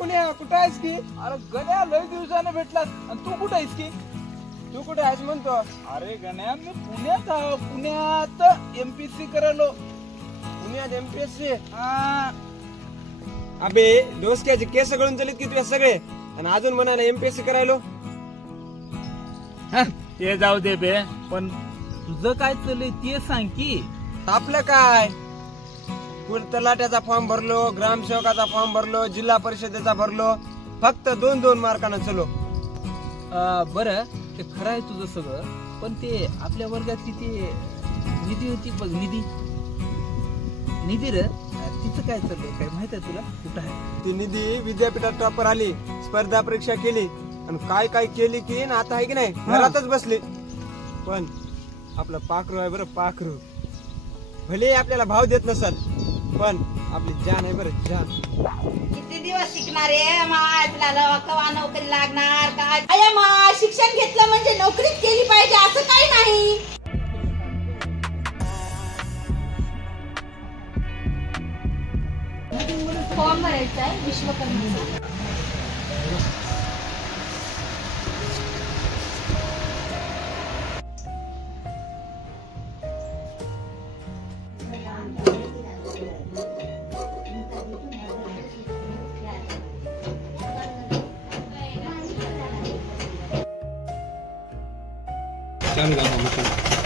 कुण्या कुठं आहेस की? अरे गण्या लय दिवसाने भेटलास आणि तू कुठे आहेस की? तू कुठे आहेस म्हणतो? अरे गण्या मी पुण्यात आहो, पुण्यात MPSC करायलो. पुण्यात MPSC? हा. अबे डोसक्याचे केस गळून चलित की तुझे सगळे आणि अजून म्हणायला MPSC करायलो. ते जाऊ दे बे, पण तुझं काय चाललंय ते सांग की. आपलं काय तलाट्याचा फॉर्म भरलो, ग्रामसेवकाचा फॉर्म भरलो, जिल्हा परिषदेचा भरलो, फक्त 2-2 मार्कानं चलो. बरं ते खरं आहे तुझं सगळं, पण ते आपल्या वर्गात किती निधी होती बघ, निधी रे, तिचं काय चाललंय काय माहित आहे तुला? कुठं आहे ती निधी? विद्यापीठात टॉपर आली, स्पर्धा परीक्षा केली आणि काय काय केली की आता आहे की नाही घरातच बसली. पण आपलं पाखरू आहे बरं, पाखरू भले आपल्याला भाव देत नसल पण आपली जान आहे बरं, जान. किती दिवस शिकणार आहे? तुला कवा नोकरी लागणार काय? अरे मा शिक्षण घेतलं म्हणजे नोकरीच केली पाहिजे असं काही नाही. फॉर्म भरायचा आहे विश्वकर्माचा. छान गाव